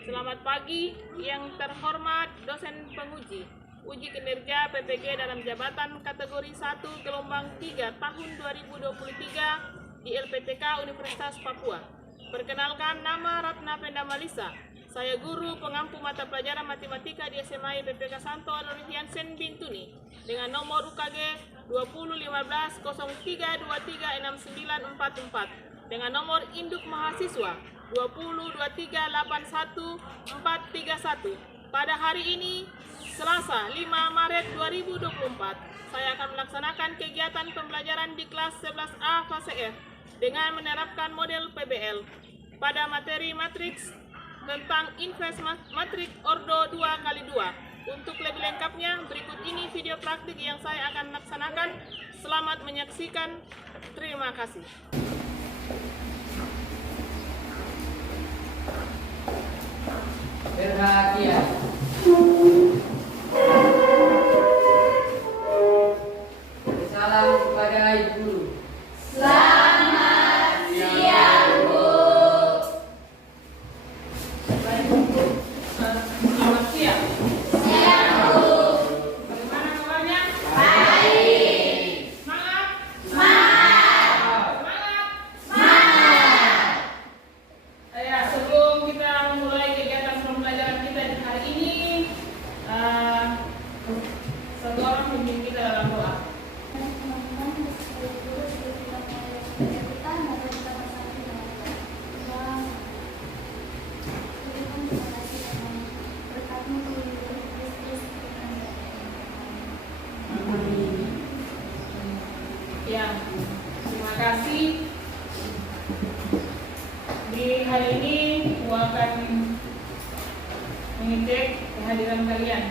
Selamat pagi yang terhormat dosen penguji. Uji kinerja PPG dalam jabatan kategori 1 gelombang 3 tahun 2023 di LPTK Universitas Papua. Perkenalkan, nama Ratna Pendamalisa. Saya guru pengampu mata pelajaran matematika di SMA PPK Santo Adolf Jansen Bintuni dengan nomor UKG 2015 0323 6944 dengan nomor induk mahasiswa 202381 pada hari ini, Selasa 5 Maret 2024, saya akan melaksanakan kegiatan pembelajaran di kelas 11A fase F dengan menerapkan model PBL pada materi matriks tentang inverse matriks ordo 2x2. Untuk lebih lengkapnya, berikut ini video praktik yang saya akan laksanakan. Selamat menyaksikan. Terima kasih. Perhatian. Salam kepada Ibu Guru. Selamat siang, Bu. Selamat siang. Siang, Bu. Bagaimana kabarnya? Baik. Semangat? Semangat. Semangat? Semangat. Ya, sebelum kita memulai kegiatan pembelajaran kita di hari ini, satu orang memimpin kita dalam doa. Ya, terima kasih. Di hari ini aku akan mengecek kehadiran kalian.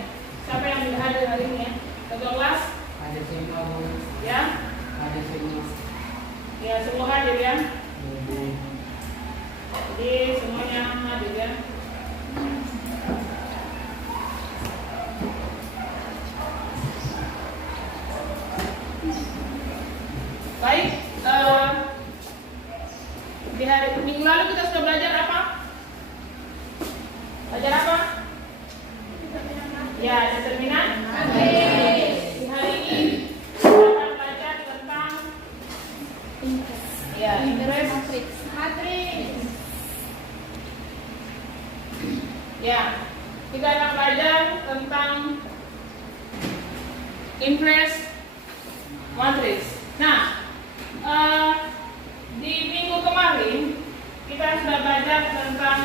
Siapa yang sudah hadir hari ini ya? Ketua kelas? Ada semua, Bu. Ya? Ada semua. Ya, semua hadir ya. Jadi semuanya hadir ya. Baik, di hari minggu lalu kita sudah belajar apa? Belajar apa? Ya, determinan. Di hari ini kita akan belajar tentang inverse matriks. Ya, kita akan belajar tentang inverse matriks. Nah, di minggu kemarin kita sudah belajar tentang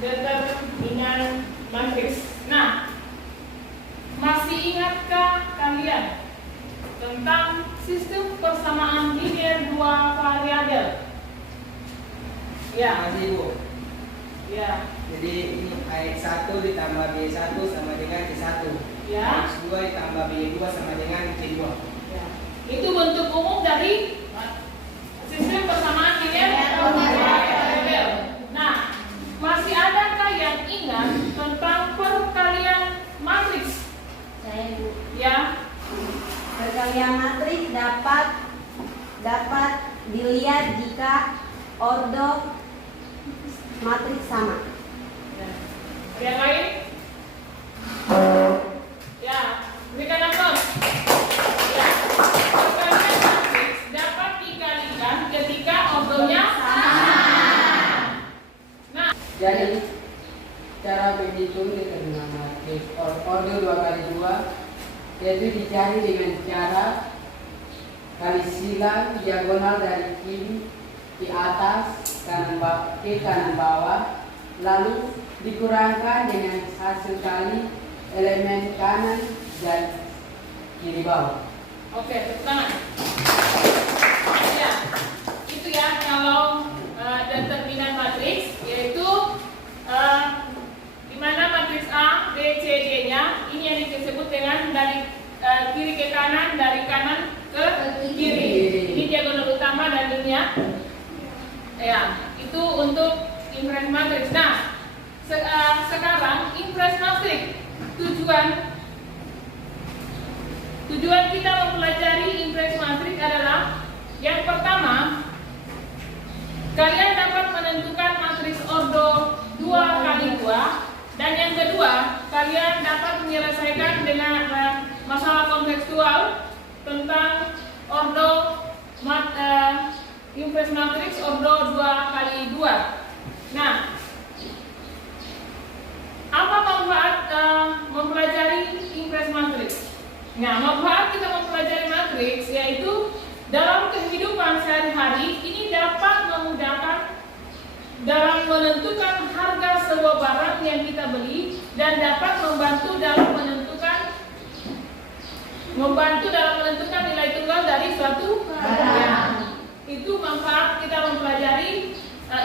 determinan matriks. Nah, masih ingatkah kalian tentang sistem persamaan linear dua variabel? Ya, Masih, Bu. ya, Jadi ini AX1 ditambah B1 sama dengan C1. ya, AX2 ditambah B2 sama dengan C2. ya. Itu bentuk umum dari sistem persamaan linear dua variabel. Nah, masih adakah yang ingat tentang perkalian matriks? Saya, Bu. Ya, Perkalian matriks dapat dilihat jika ordo matriks sama. yang lain? Ya, berikan contoh. Ya, perkalian matriks dapat dikalikan ketika ordonya sama. Nah, Jadi cara menghitung determinan matriks ordo 2x2 yaitu dicari dengan cara kali silang diagonal dari kiri ke atas ke kanan bawah, lalu dikurangkan dengan hasil kali elemen kanan dan kiri bawah. oke, tepuk tangan. Ya, itu ya kalau determinan matriks, yaitu di mana matriks A, B, C, D-nya ini yang disebut dengan dari kiri ke kanan, dari kanan ke kiri. Ini diagonal utama dan linear. Ya, itu untuk inverse matriks. Nah, sekarang inverse matriks tujuan kita mempelajari inverse matriks adalah yang pertama, kalian dapat menentukan matriks ordo 2x2 Dan yang kedua, kalian dapat menyelesaikan dengan masalah kontekstual tentang ordo inverse matrix ordo 2x2. Nah, apa manfaat mempelajari inverse matrix? Nah, manfaat kita mempelajari matrix yaitu dalam kehidupan sehari-hari ini dapat memudahkan dalam menentukan harga sebuah barang yang kita beli dan dapat membantu dalam menentukan nilai tunggal dari suatu barang. Itu manfaat kita mempelajari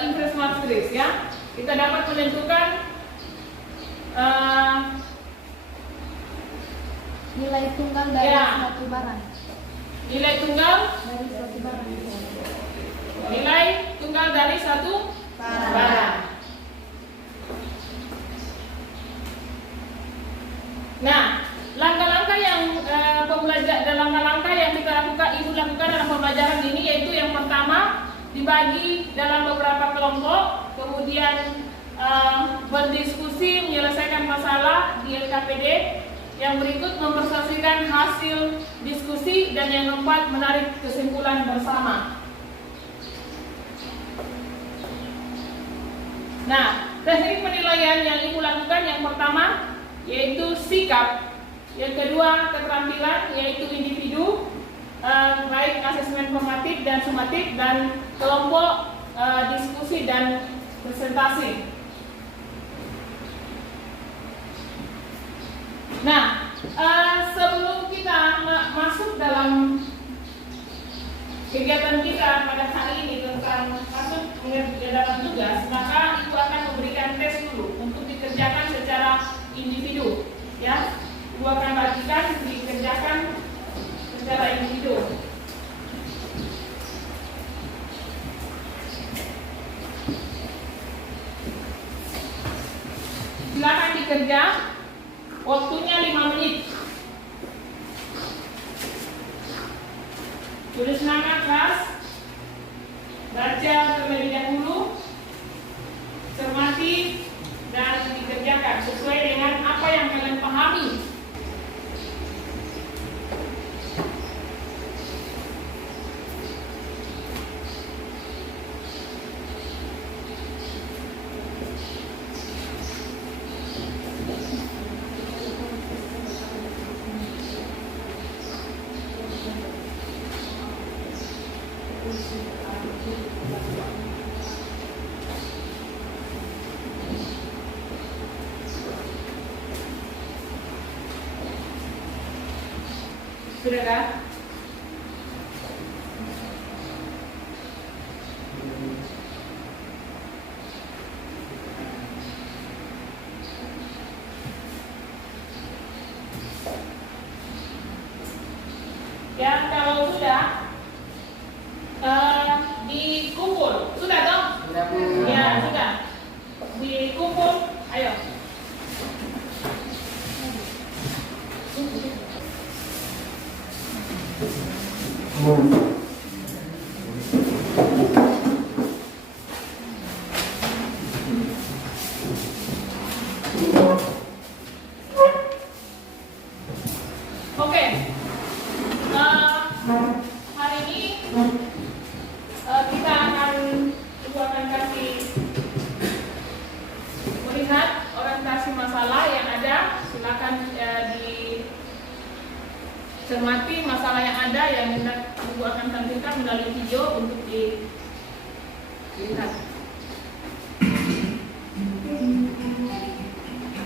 inverse matrix ya. Kita dapat menentukan Nilai tunggal dari suatu barang. Nilai tunggal dari suatu barang. Nah, langkah-langkah yang kita lakukan dalam pembelajaran ini yaitu yang pertama dibagi dalam beberapa kelompok, kemudian berdiskusi menyelesaikan masalah di LKPD. Yang berikut mempresentasikan hasil diskusi dan yang keempat menarik kesimpulan bersama. Nah, teknik penilaian yang Ibu lakukan yang pertama yaitu sikap, yang kedua keterampilan yaitu individu, baik asesmen formatif dan sumatif, dan kelompok diskusi dan presentasi. Nah, sebelum kita masuk dalam kegiatan kita pada hari ini tentang masuk ke dalam tugas, maka Ibu akan memberikan tes dulu untuk dikerjakan secara individu, ya. Ibu akan bagikan dikerjakan secara individu. Silakan dikerja. Waktunya 5 menit. Tulis nama kelas, baca terlebih dahulu, cermati, dan dikerjakan sesuai dengan apa yang kalian pahami. Sudah kan? Ya, kalau sudah dikumpul, sudah dong? Sudah, Bu. Ya, sudah. Dikumpul, ayo. Oke. Hari ini kita akan kasih melihat orientasi masalah yang ada. Silakan dicermati masalah yang ada yang Ibu akan tampilkan melalui video untuk dilihat.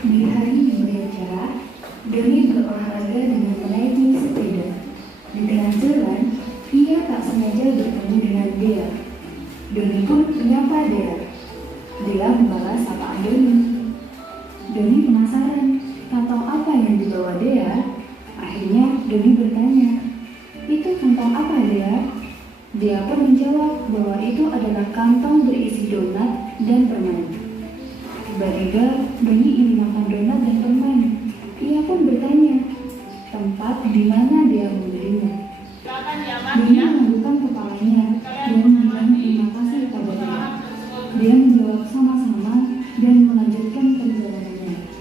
Di hari libur acara, Doni berolahraga dengan menaiki sepeda. Di tengah jalan, ia tak sengaja bertemu dengan Dea. Doni pun menyapa Dea. Dea membalas sapaan Doni. Doni penasaran, kantong apa yang dibawa Dea? Akhirnya Doni bertanya, "Itu kantong apa, Dea?" Dea pun menjawab bahwa itu adalah kantong berisi donat dan permen. Tiba-tiba Doni ingin makan donat dan permen. Ia pun bertanya tempat di mana dia membelinya. Silakan diamat Doni ya. menganggukkan kepalanya dan bilang terima kasih kepada Dea. Dia menjawab sama-sama dan melanjutkan perjalanannya.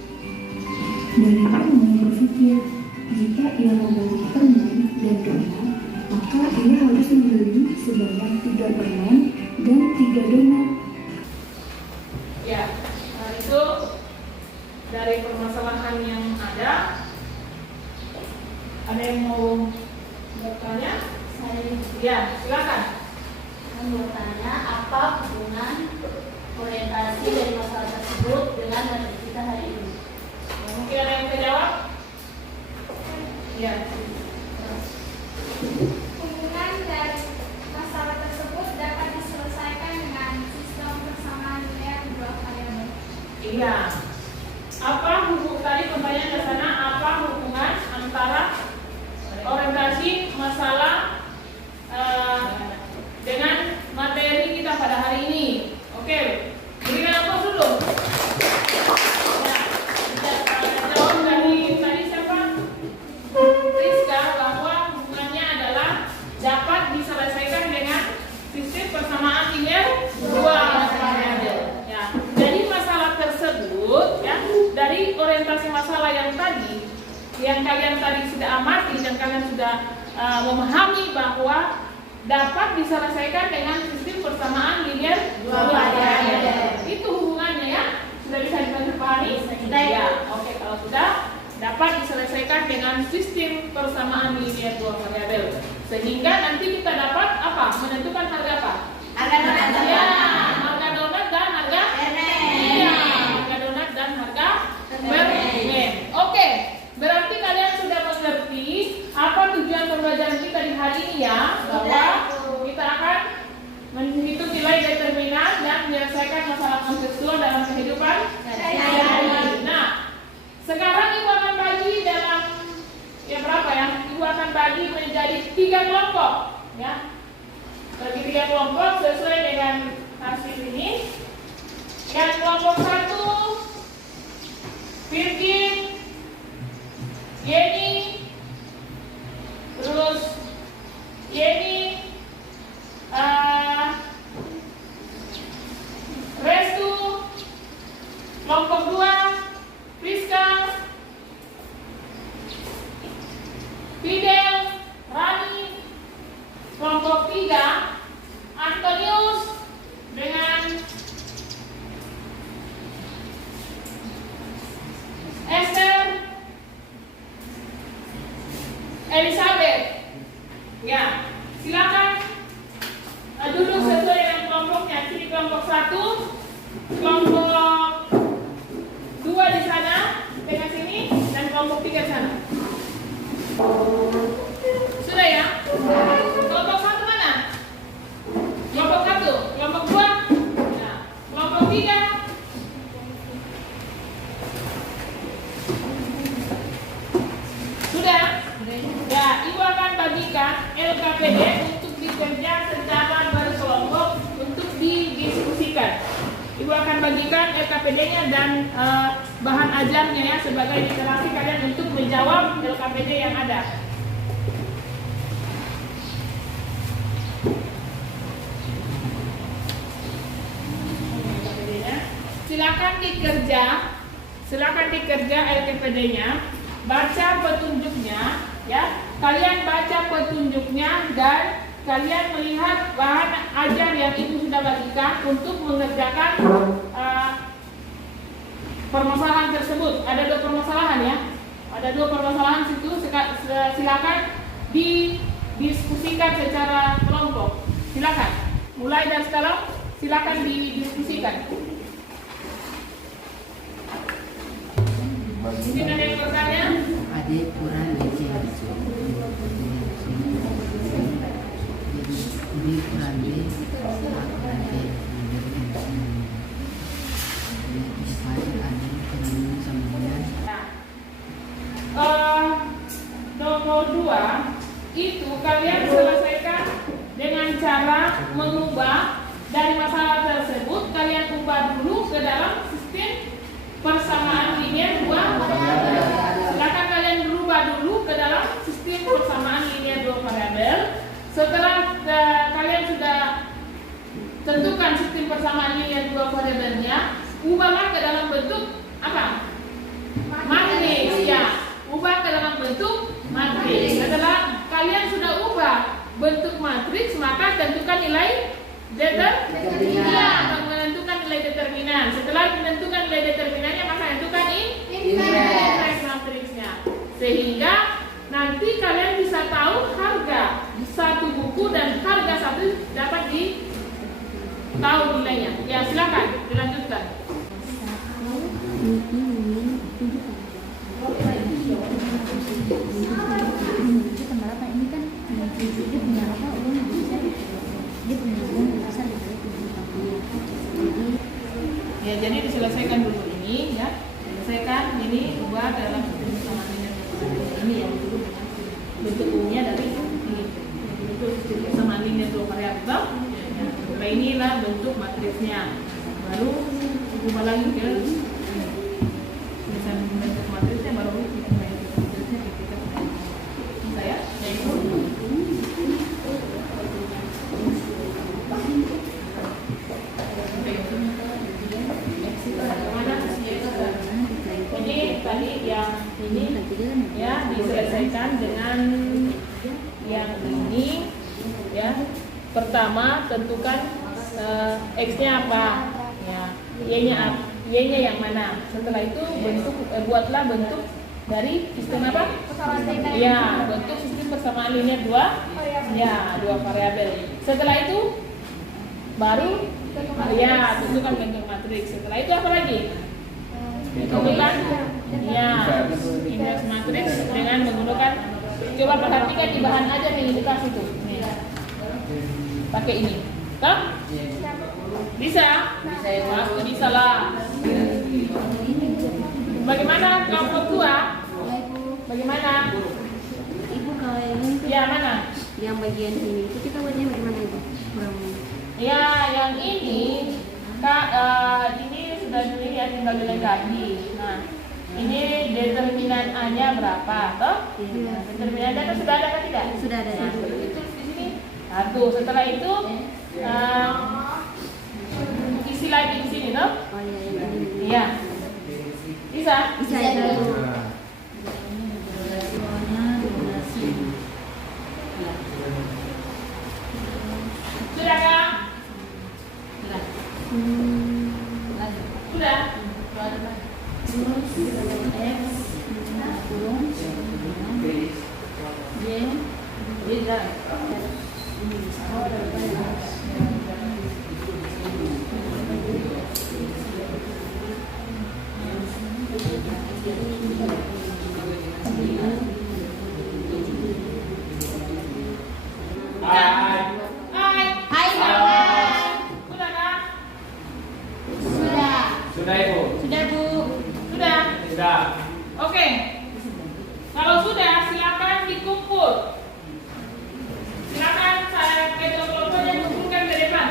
yang mau bertanya? Ya, silakan. Mau tanya, apa hubungan orientasi dari masalah tersebut dengan materi kita hari ini? Mungkin ada yang bisa jawab? Ya. Hubungan dari masalah tersebut dapat diselesaikan dengan sistem persamaan linear dua variabel. Iya. Apa hubungan tadi pertanyaan ke sana? Apa hubungan antara orientasi masalah dengan materi kita pada hari ini? Oke, berikan apa dulu? Ya, jawab dari tadi siapa? Rizka, bahwa hubungannya adalah dapat diselesaikan dengan sistem persamaan linear dua variabel. Ya, jadi masalah tersebut, ya, dari orientasi masalah yang tadi, yang kalian tadi sudah amati dan kalian sudah memahami bahwa dapat diselesaikan dengan sistem persamaan linear dua variabel. Itu hubungannya, ya. Sudah bisa dipahami? Sudah, ya. Oke, kalau sudah, dapat diselesaikan dengan sistem persamaan linear dua variabel. Sehingga nanti kita dapat apa? Menentukan harga apa? Harga donat. Ya, harga donat dan harga permen. Iya, harga donat dan harga permen. Oke, berarti kalian sudah mengerti apa tujuan pembelajaran kita di hari ini, ya, bahwa kita akan menghitung nilai determinan dan menyelesaikan masalah kontekstual dalam kehidupan sehari-hari. Nah, sekarang ibu akan bagi dalam berapa ya? Ibu akan bagi menjadi 3 kelompok, ya. Bagi 3 kelompok sesuai dengan hasil ini. Yang kelompok 1, Virgin, Yeni, terus Yeni, Restu. Kelompok 2, Rizka, Fidel, Rani. Kelompok 3, Antonius dengan Esther, Elizabeth. Ya, silakan duduk sesuai dengan kelompoknya. Sini kelompok 1, kelompok 2 di sana, dengan sini, dan kelompok 3 di sana. Sudah, ya? Kelompok 1 mana? Kelompok 1, kelompok 2, nah, kelompok 3. Sudah? Ya, ibu akan bagikan LKPD untuk dikerja secara berkelompok untuk didiskusikan. Ibu akan bagikan LKPD-nya dan bahan ajarnya, ya, sebagai literasi kalian untuk menjawab LKPD yang ada. Silakan dikerja LKPD-nya, baca petunjuknya, ya. Kalian baca petunjuknya dan kalian melihat bahan ajar yang ibu sudah bagikan untuk mengerjakan permasalahan tersebut. Ada 2 permasalahan, ya. Ada 2 permasalahan situ. Silakan didiskusikan secara kelompok. Silakan. Mulai dari sekarang, silakan didiskusikan. Mungkin ada yang bertanya? Adik kurang leceh. Ini kurang Nomor 2 itu kalian selesaikan dengan cara mengubah dari masalah tersebut. Kalian ubah dulu ke dalam sistem persamaan linear dua variabel. Silakan kalian berubah dulu ke dalam sistem persamaan linear dua variabel. Setelah kalian sudah tentukan sistem persamaan linear dua variabelnya, ubahlah ke dalam bentuk apa? Matriks, ya. Ubah ke dalam bentuk matriks. Setelah kalian sudah ubah bentuk matriks, maka tentukan nilai determinan. Menentukan nilai determinan. Setelah menentukan nilai determinannya, maka tentukan inverse matriksnya. Sehingga nanti kalian bisa tahu harga satu buku dan harga satu dapat tahu nilainya. Ya, silakan dilanjutkan. Ya, jadi diselesaikan dulu ini ya. Selesaikan ini buat dalam persamaan ini ya, bentuk umumnya dari ini. Bentuk persamaan linear dua variabel. Nah, inilah bentuk matriksnya. Baru ubah lagi ke misalnya bentuk matrisnya, baru kita main matrisnya kita saya ini tadi yang ini ya diselesaikan dengan yang ini ya. Pertama tentukan x-nya apa ya, y-nya yang mana. Setelah itu buatlah bentuk dari sistem apa? Ya, bentuk sistem persamaan linear dua variabel. Setelah itu baru ya tentukan bentuk matriks. Setelah itu apa lagi? Tentukan ya inverse matriks dengan menggunakan, coba perhatikan di bahan aja nih dikasih tuh. Nih. Pakai ini. Toh? Bisa? Pasti bisa lah. Bagaimana kelompok 2? Bagaimana? Ibu, kalau yang ini Ya, mana? yang bagian ini itu kita buatnya bagaimana Ibu? Ya, yang ini Kak, ini sudah dilihat, tinggal dilengkapi. Nah, ini determinan A-nya berapa, toh? Iya. Determinan A-nya kan sudah ada kan tidak? Sudah ada. Nah, itu di sini. Satu. Setelah itu isi lagi di sini, toh? Oh iya, yang ini. Iya. Bisa? Bisa ya. Sudah Kak? Sudah? Hai. Sudah Kak? Sudah Ibu. Sudah? Sudah. Oke. Kalau sudah, silakan dikumpul. Silakan saya kelompok-kelompoknya kumpulkan ke depan.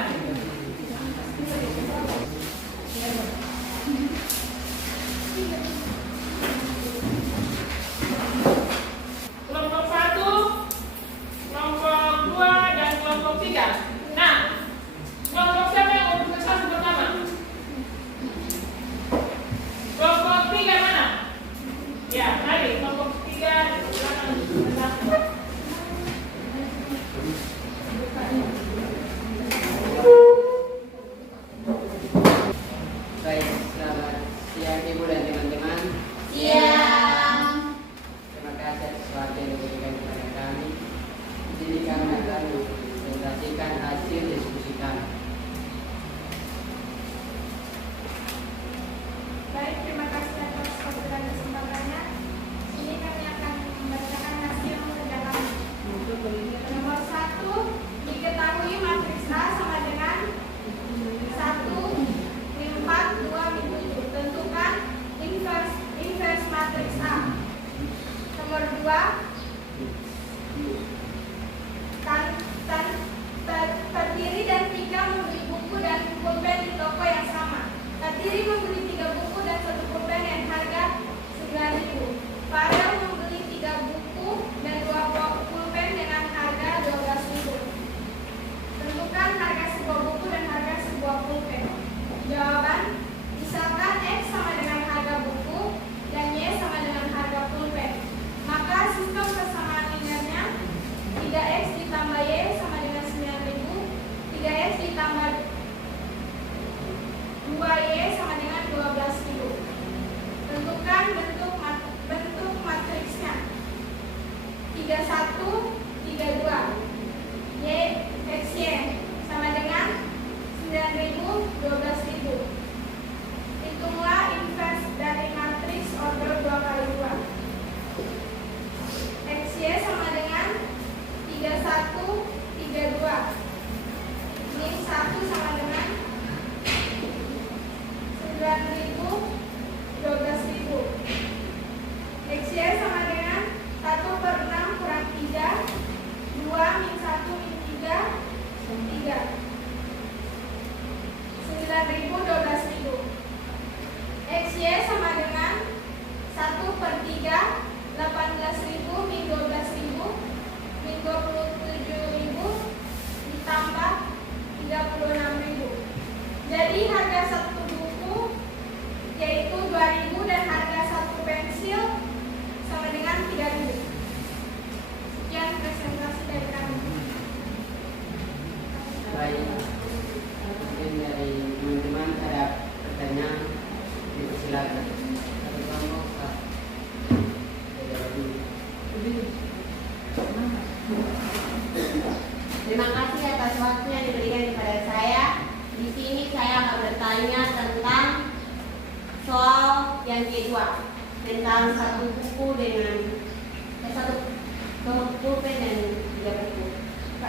Kelompok 1, kelompok 2, dan kelompok 3. Nah, kelompok siapa yang mau presentasi pertama? Kelompok 3 mana? Ya, mari kelompok 3 silakan presentasi. Baik, selamat siang Ibu dan teman-teman. Terima kasih atas waktu yang diberikan kepada kami. Di sini kami akan mempresentasikan hasil diskusi kami. Baik, terima kasih atas waktu dan kesempatannya. Ini kami akan membacakan hasil kerja kami. Nomor 1, diketahui matriks A sama dengan 1, 4, 2, 7. Tentukan inverse matriks A. Nomor 2, Katiri dan Tika membeli buku dan pulpen di toko yang sama. Katiri membeli 3 buku dan 1 pulpen yang harga 9.000. Farel membeli 3 buku dan 2 pulpen dengan harga 12.000. Tentukan harga sebuah buku dan harga sebuah pulpen. Jawaban, misalkan X sama dengan harga buku dan Y sama dengan harga pulpen. Maka sistem persamaan linearnya 3X ditambah Y sama dengan 9.000, 3X ditambah 2Y sama dengan 12.000. Tentukan bentuk matriksnya. 3132. XY sama dengan 9.000 12.000. Hitunglah invers dari matriks order 2 kali 2. XY sama dengan 3132. Ini 1 sama dengan 9.000 12.000. XY sama dengan 1/6 kurang 3, 2 min 1 min 3, 3. 9.000 12.000. XY sama dengan 1/3, 18.000 min 12.000 min 27.000 ditambah 36.000. Jadi harga satu buku yaitu 2.000 dan harga satu pensil sama dengan 3.000. Sekian presentasi dari kami. Baik, mungkin dari teman-teman ada pertanyaan, silakan. Terima kasih atas waktu yang diberikan kepada saya. Di sini saya akan bertanya tentang soal yang kedua, tentang satu buku dengan satu pulpen dan 3 buku.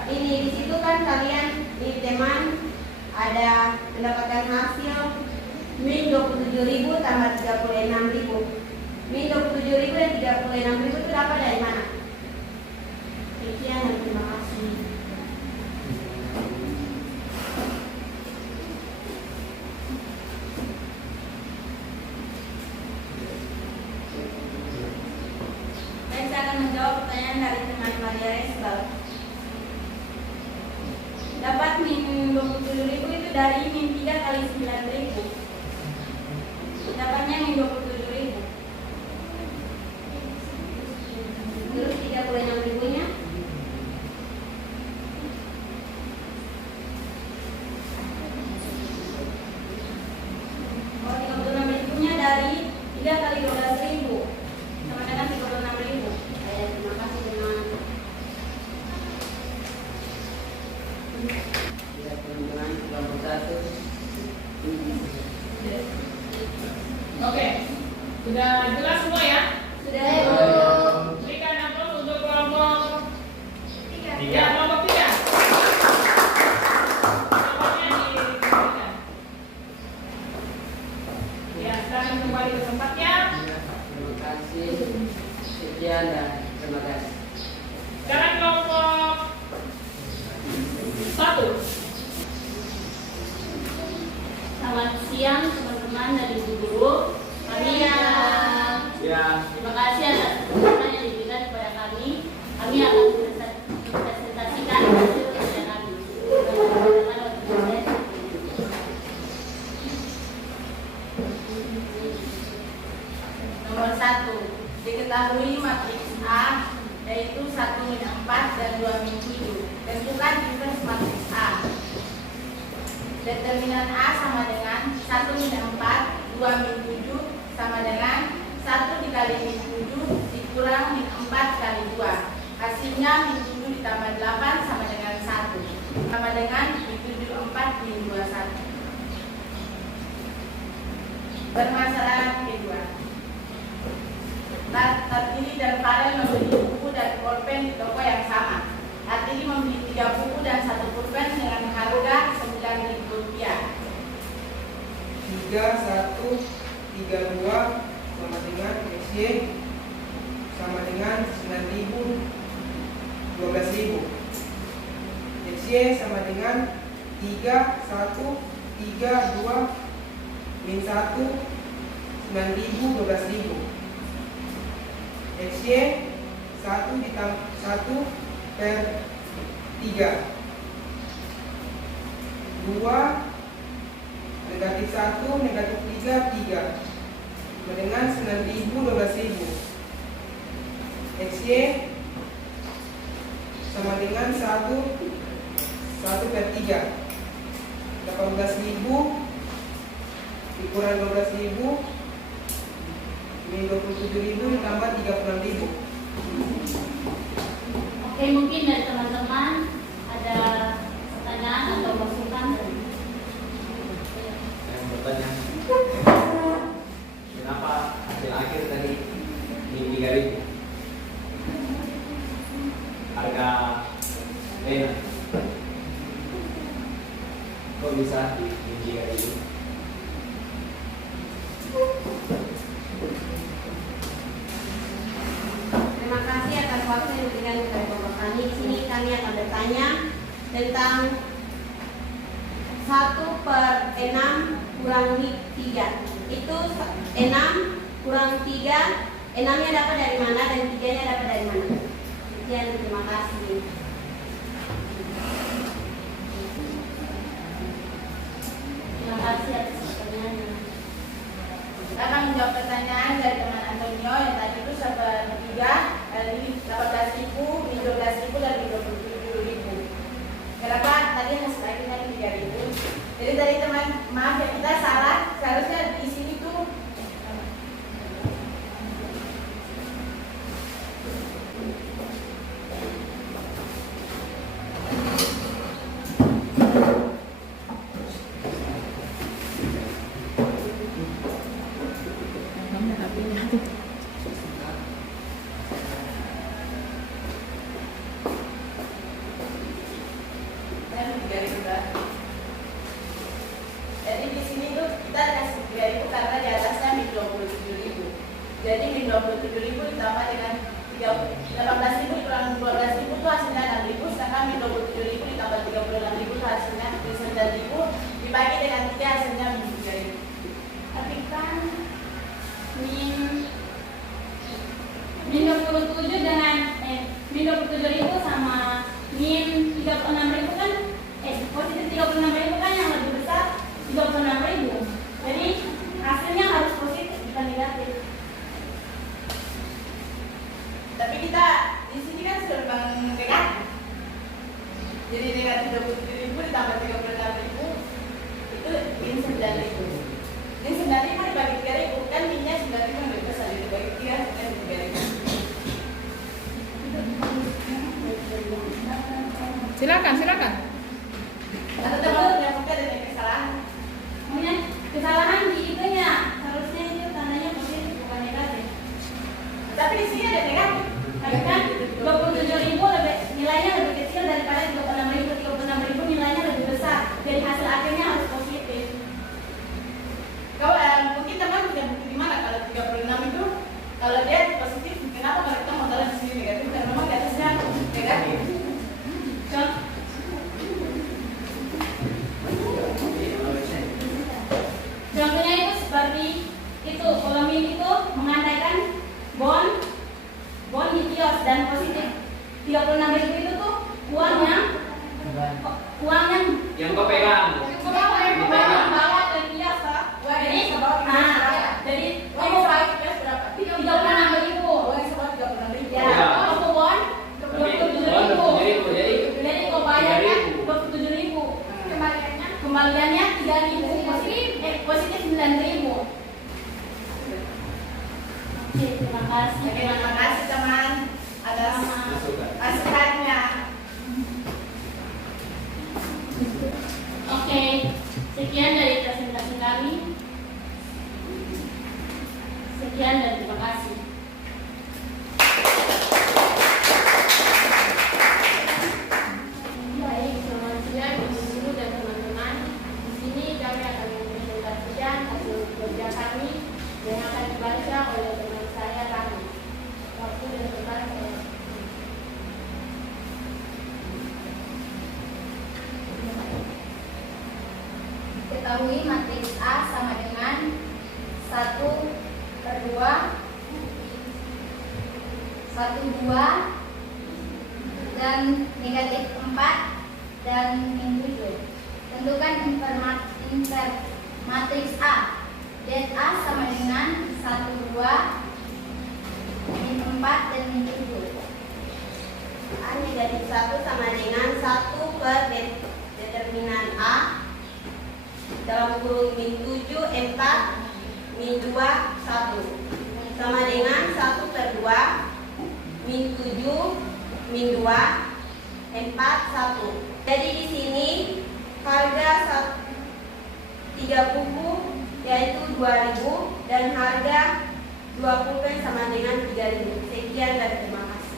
Ini di situ kan kalian di teman ada mendapatkan hasil min 27.000 tambah 36.000. Min 27.000 dan 36.000 itu dapat dari mana? Sekian dan terima kasih. Baik, saya akan menjawab pertanyaan dari teman Maria Esbal. Dapat min 27.000 itu dari min 3 kali 9.000. Dapatnya min 27.000. Terus 36.000-nya? Oh, 36.000-nya dari 3 kali 12.000 sama dengan 36.000. Terima kasih teman. Ya, teman-teman, kelompok 1. Oke, sudah jelas semua ya? Sudah. Berikan aplaus untuk kelompok 3. ya, kelompok 3. Kelompoknya diberikan. Ya, sekarang kembali ke tempatnya. Ya, terima kasih. Sekian dan terima kasih. Sekarang kelompok 1. Selamat siang teman-teman dan ibu guru. Kami terima kasih atas kesempatan yang diberikan kepada kami. Kami akan presentasikan hasil kerja kami. Nomor 1. Diketahui matriks A yaitu 1 min 4 dan 2 min 7. Tentukan invers matriks A. Determinan A sama dengan 1 min 4, 2 min 7 sama dengan 1 dikali min 7 dikurang min 4 kali 2. Hasilnya min 7 ditambah 8 sama dengan 1. Sama dengan min 7 4 min 21. Permasalahan kedua. Tartili dan Farel membeli buku dan pulpen di toko yang sama. Tartili membeli 3 buku dan 1 pulpen dengan harga Rp9.000. 3, 1, 3, 2 sama dengan XY sama dengan 9.000 12.000. XY sama dengan 3, 1, 3, 2 min 1 9.000 12.000. XY 1 ditambah 1 per 3, 2 negatif 1 negatif 3 3 sama dengan 9.000 12.000. XY sama dengan 1 per 3, 18.000 dikurang 12.000 min 27.000 ditambah 36.000. Oke, mungkin dari teman-teman ada pertanyaan atau masukan? Yang bertanya, kenapa hasil akhir tadi di 3.000? Harga enak. Kok bisa di 3.000? Terima kasih atas waktu yang diberikan kepada Bapak kami. Di sini kami akan bertanya tentang 1/6 kurangi 3. Itu 6 kurang 3, 6-nya dapat dari mana dan 3-nya dapat dari mana? Sekian, terima kasih. Terima kasih atas pertanyaannya. Kita akan menjawab pertanyaan dari teman Antonio yang tadi itu 1/3 dari 18.000, 12.000 dan 27.000. Kenapa tadi hasil akhirnya 3.000? Jadi dari teman, maaf ya kita salah, seharusnya di sini tuh jadi di sini tuh kita kasih 3.000 karena di atasnya min 27.000. Jadi min 27.000 ditambah dengan 18.000 kurang 12.000 itu hasilnya 6.000, sedangkan min 27.000 ditambah 36.000 itu hasilnya 9.000, dibagi dengan 3 hasilnya min 3.000. Tapi kan min 27 dengan min 27.000 sama min 36.000 kan positif 36.000 kan yang lebih besar 36.000. Jadi hasilnya harus positif bukan negatif. Tapi kita di sini kan sudah memang negatif. Jadi negatif 27.000 ditambah 36.000 itu min 9.000. Min 9.000 dibagi 3.000 kan minnya 9.000 yang lebih besar, dibagi 3 kan 3.000. Silakan. Atau teman yang mungkin ada kesalahan. Makanya kesalahan di itunya harusnya itu tandanya positif bukan negatif. Tapi di sini ada negatif. Tapi kan 27.000 lebih nilainya lebih kecil daripada 36.000. 36.000 nilainya lebih besar. Jadi hasil akhirnya harus positif. Kalau mungkin teman punya bukti di mana kalau 36 itu kalau dia positif, kenapa kalau kita mau taruh di sini negatif? Karena memang di atasnya negatif. Contohnya itu seperti itu, kalau min itu mengandaikan bond di kios dan positif 36.000 itu tuh uang Yang kau pegang. bawa ke kios toh. Jadi jadi kamu baik kios berapa? 36.000. Ya, waktu bond 27.000. Jadi kau bayarnya 27.000. Kembaliannya 3.000. Positif 9.000. Oke, terima kasih. Terima kasih teman atas masukannya. Oke, sekian dari presentasi kami. Sekian dan terima kasih. Baik, selamat siang Ibu Guru dan teman-teman. Di sini kami akan mempresentasikan hasil kerja kami yang akan dibaca oleh teman saya Rani. Waktu dan tempat saya. Ketahui matriks A sama dengan 1/2, 1/2 dan negatif 4 dan min 7. Tentukan matriks A. Det A sama dengan 1/2, min 4 dan min 7. A negatif 1 sama dengan 1 per determinan A dalam kurung min 7, 4, min 2, 1 sama dengan 1/2 min 7 min 2, 4, 1. Jadi di sini harga 3 buku yaitu 2.000 dan harga 2 pulpen sama dengan 3.000. Sekian dan terima kasih.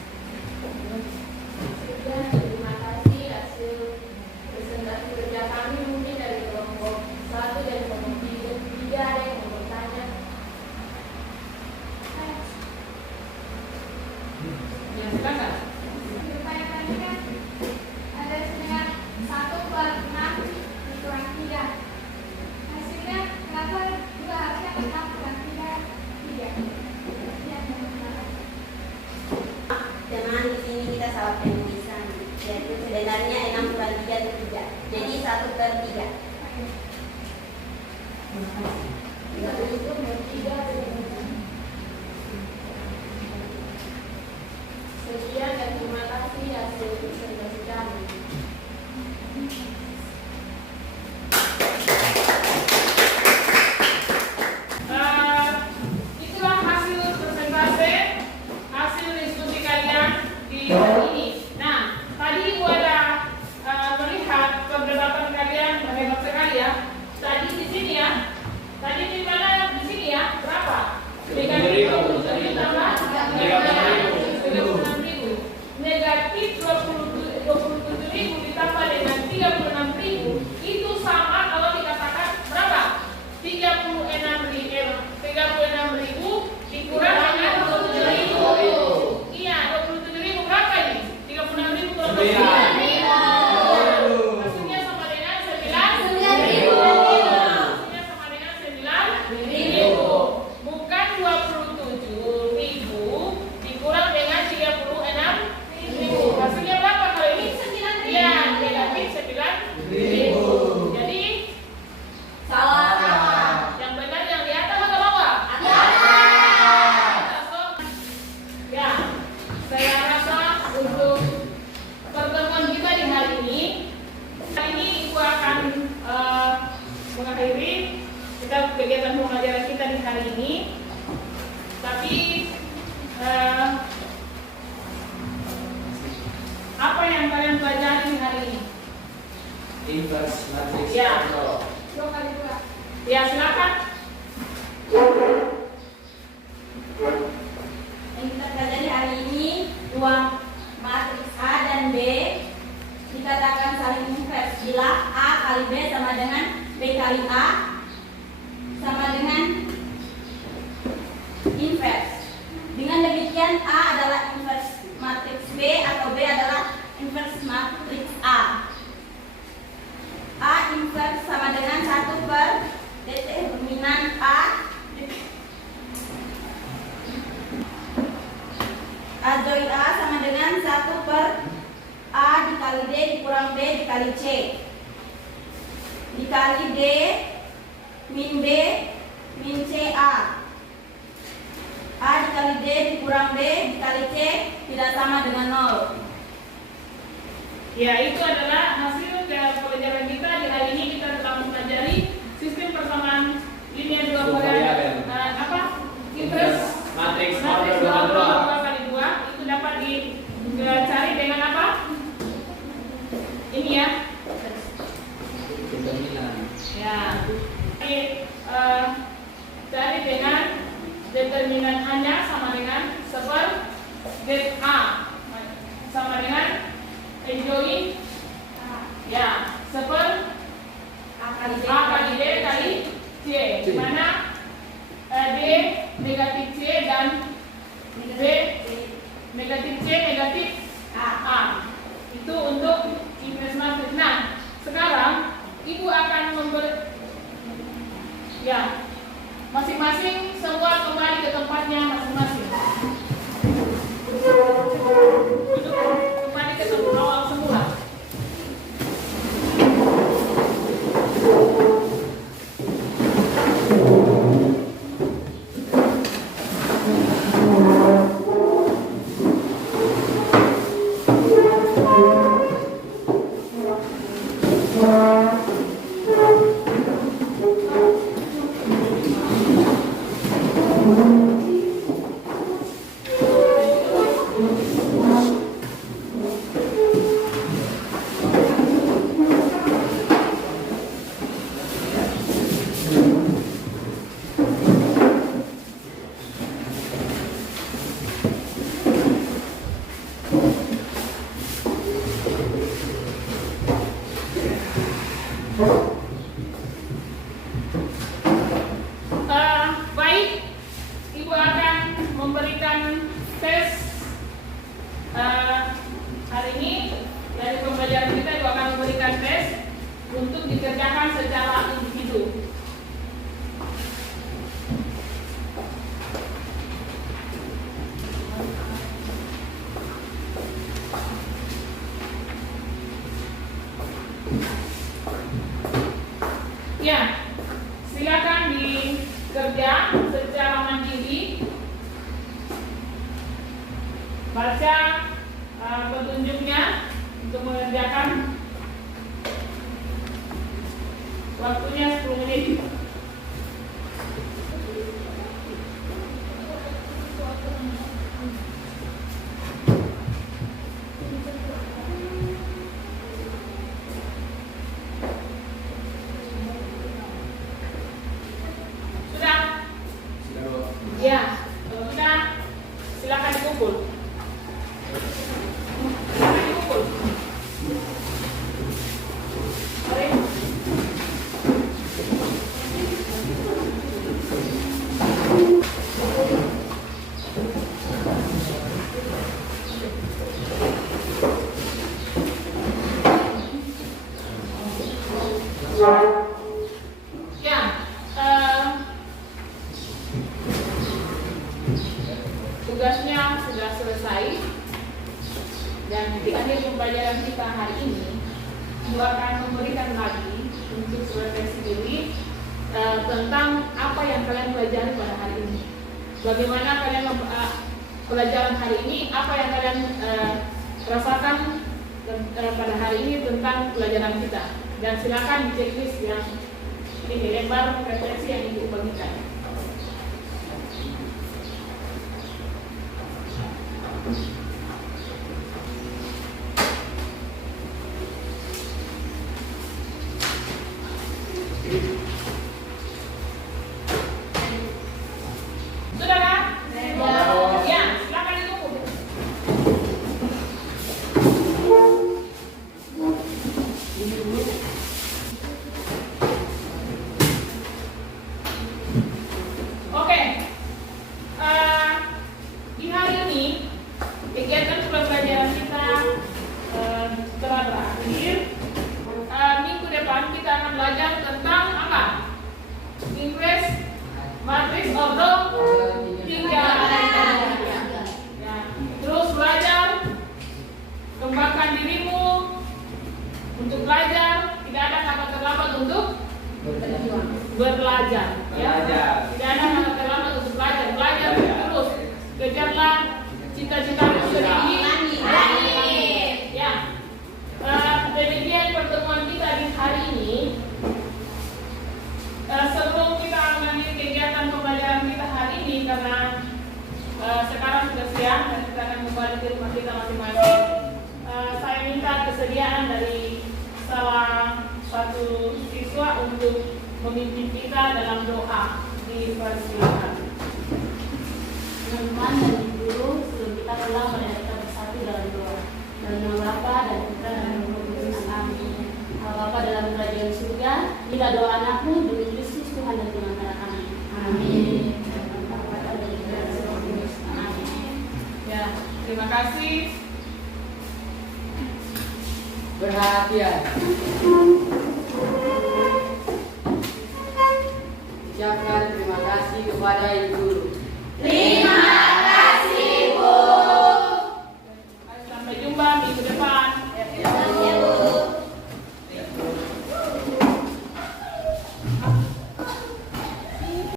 Sekian, terima kasih hasil presentasi kerja kami. Mungkin dari kelompok 1 dan kelompok 3 ada yang mau bertanya. Ya, silakan. Pertanyaannya kan ada sebenarnya 1/6 dikurang 3. Hasilnya kenapa juga harusnya 6 kurang 3? Teman, di sini kita salah penulisan. Yaitu sebenarnya 6 kurang 3 itu 3. Jadi 1/3. Sekian dan terima kasih hasil presentasi kami. Itulah hasil presentasi, hasil diskusi kalian di hari ini. Nah, tadi Ibu ada melihat perdebatan kalian hebat sekali ya. Tadi di sini ya. Tadi di mana di sini ya? Berapa? 3.000 tambah 36.000. Negatif 27.000 ditambah dengan 36.000 itu sama kalau dikatakan berapa? 36.000 dikurang dengan 27.000. Iya, 27.000 berapa ini? 36.000 kurang 27.000. Hasilnya sama dengan 9.000. Hasilnya sama dengan 9.000. Bukan 27.000 dikurang dengan 36.000. Hasilnya berapa kali ini? Iya, negatif 9.000. Jadi Salah. yang benar yang di atas atau bawah? Ya, saya rasa untuk pertemuan kita di hari ini Ibu akan mengakhiri kita kegiatan pembelajaran kita di hari ini. Tapi apa yang kalian pelajari di hari ini? Inverse matrix Ya. control. 2x2. Ya, silakan. Yang kita pelajari hari ini dua matriks A dan B dikatakan saling invers bila A kali B sama dengan B kali A sama dengan invers. Dengan demikian A adalah invers matriks B atau B adalah invers matriks A. A invers sama dengan 1/, determinan A join A sama dengan 1/A dikali D dikurang B dikali C dikali D min B min C A dikali D dikurang B dikali C tidak sama dengan 0. Ya, itu adalah hasil dari pelajaran kita di hari ini. Kita telah mempelajari sistem persamaan linear dua variabel. Inverse Matriks matriks order 2 kali 2 itu dapat dicari dengan apa? Ini ya. Determinan. Ya. Cari dengan determinan A-nya sama dengan 1/get A sama dengan join ya 1/A kali D kali C, di mana D negatif C dan B negatif C negatif A. Itu untuk inverse matrix. Nah, sekarang Ibu akan ya, masing-masing semua kembali ke tempatnya masing-masing. Duduk kembali ke tempat awal semula. mengerjakan. Waktunya 10 menit. Sudah? Ya, kalau sudah silakan dikumpul. Silakan dikumpul. Mari. Ya, tugasnya sudah selesai dan di akhir pembelajaran kita hari ini Ibu akan memberikan lagi untuk refleksi diri tentang apa yang kalian pelajari pada hari ini. Bagaimana kalian pelajaran hari ini, apa yang kalian rasakan pada hari ini tentang pelajaran kita. Dan silakan di checklist yang ini lembar refleksi yang Ibu bagikan. Sudah kan? Ya, silakan ditunggu. Oke, di hari ini kegiatan pembelajaran kita telah berakhir. Minggu depan kita akan belajar tentang apa? Inggris, matriks ordo 3. Ya. Terus belajar, kembangkan dirimu untuk belajar. Tidak ada kata terlambat untuk belajar. Ya. Tidak ada kata terlambat untuk belajar. Belajar terus. Kejarlah cita-citamu setinggi langit. Ya. Demikian pertemuan kita di hari ini. Sebelum kita mengakhiri kegiatan pembelajaran kita hari ini, karena sekarang sudah siang dan kita akan kembali ke rumah kita masing-masing, saya minta kesediaan dari salah satu siswa untuk memimpin kita dalam doa. Dipersilakan. Teman-teman dan guru, sebelum kita pulang, mari kita bersatu dalam doa. Dalam nama Bapa dan Putra dan Roh Kudus. Amin. Bapa dalam kerajaan surga, inilah doa anakmu demi Kristus Tuhan dan Tuhan kami. Amin. Amin. Ya, terima kasih. Perhatian. Ucapkan terima kasih kepada Ibu Guru. Terima